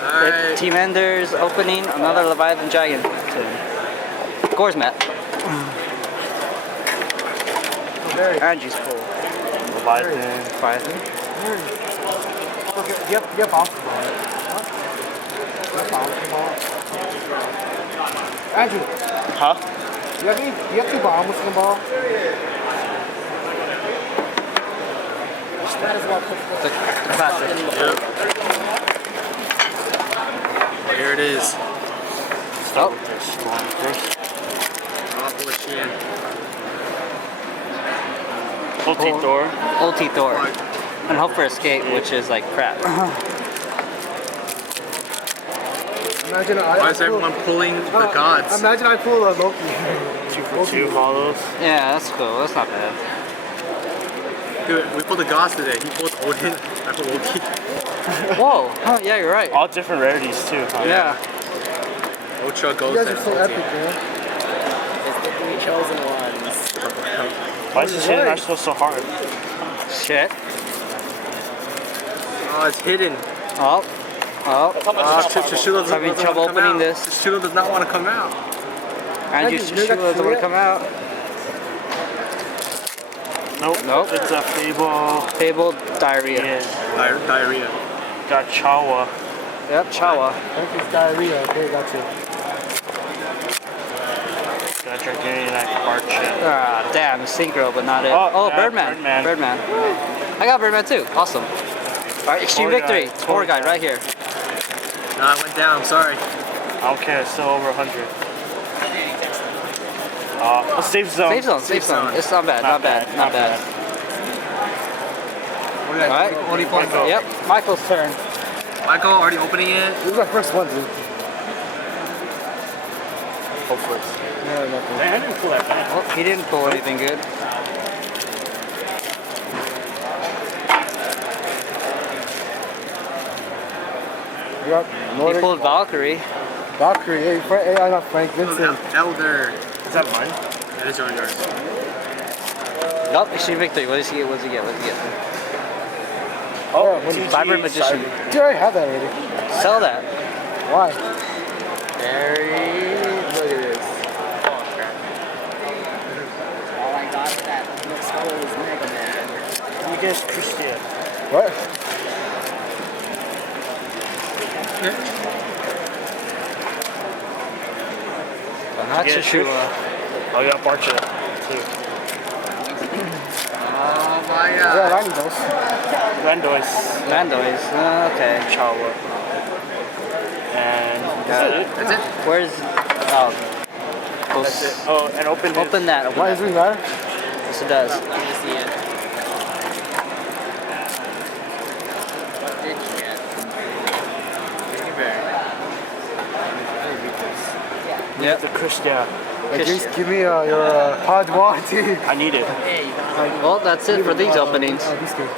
Alright. Team Ender's opening another Leviathan Dragon. Scores Matt. Angie's full. Leviathan. Leviathan. You have basketball. Andrew. Huh? You have two bombs in the ball? The classic. Here it is. Oh. Ulti Thor. Ulti Thor. And hope for escape, which is like crap. Imagine Why is everyone pulling the gods? Imagine I pull a Loki. 2 for 2 hollows. Yeah, that's cool. That's not bad. Dude, we pulled the gods today. He pulled Odin. I pulled Loki. Whoa. Oh, yeah, you're right. All different rarities too. Huh? Yeah. Ultra goes You guys there. are so epic, man. It's the 3 chosen ones. Why is this hitting our stuff so hard? Shit. Oh, it's hidden. Oh. Oh. Shishula doesn't Having want to trouble come opening out. this. Shishula does not want to come out. Andrew Shishula doesn't want to come out. Nope. Nope. It's a Fable. Fable Diarrhea. Yeah. Diarrhea. Got Chawa. Yep, Chawa. I think it's diarrhea. Okay, that's it. Got Dragonite Archer. Ah, damn, Synchro, but not it. Oh, yeah, Birdman. Birdman. I got Birdman too. Awesome. Alright, Extreme Tour Victory. guide. Tour guide right here. Nah, I went down. I'm sorry. I don't care. It's still over 100. A safe zone. Safe zone, safe zone. It's not bad, not bad, not bad. Alright. What do you point for? Yep, Michael's turn. Michael, already opening it? This is my first one, dude. Hopefully. Yeah, nothing. Man, I didn't pull that bad. Oh, he didn't pull anything good. You got He Nordic. pulled Valkyrie. Valkyrie. Hey, not Frank Vincent. Elder. Is that mine? That is yours. Nope, Extreme Victory. What does he get? What does he get? What does he get? Oh, Vibrant Magician. Dude, I already have that already. Sell that. Why? Very. Look at this. All I got that looks cool is Mega Man. You guys Christian. What? Not Shishula. Oh, you got Barcha too. Oh my Yeah, god. I need those. Randois. Landois. Okay. Chawa. And that's it. That's it? Where's... Oh. That's it. Oh, and open his. Open that. Open Why that. does it matter? Yes, it does. Let me see it. What did you get? Baby bear. Yep. The Christian. Like, give me your Padua tea. I need it. Hey, you got Well, that's it for these openings. Oh, these two.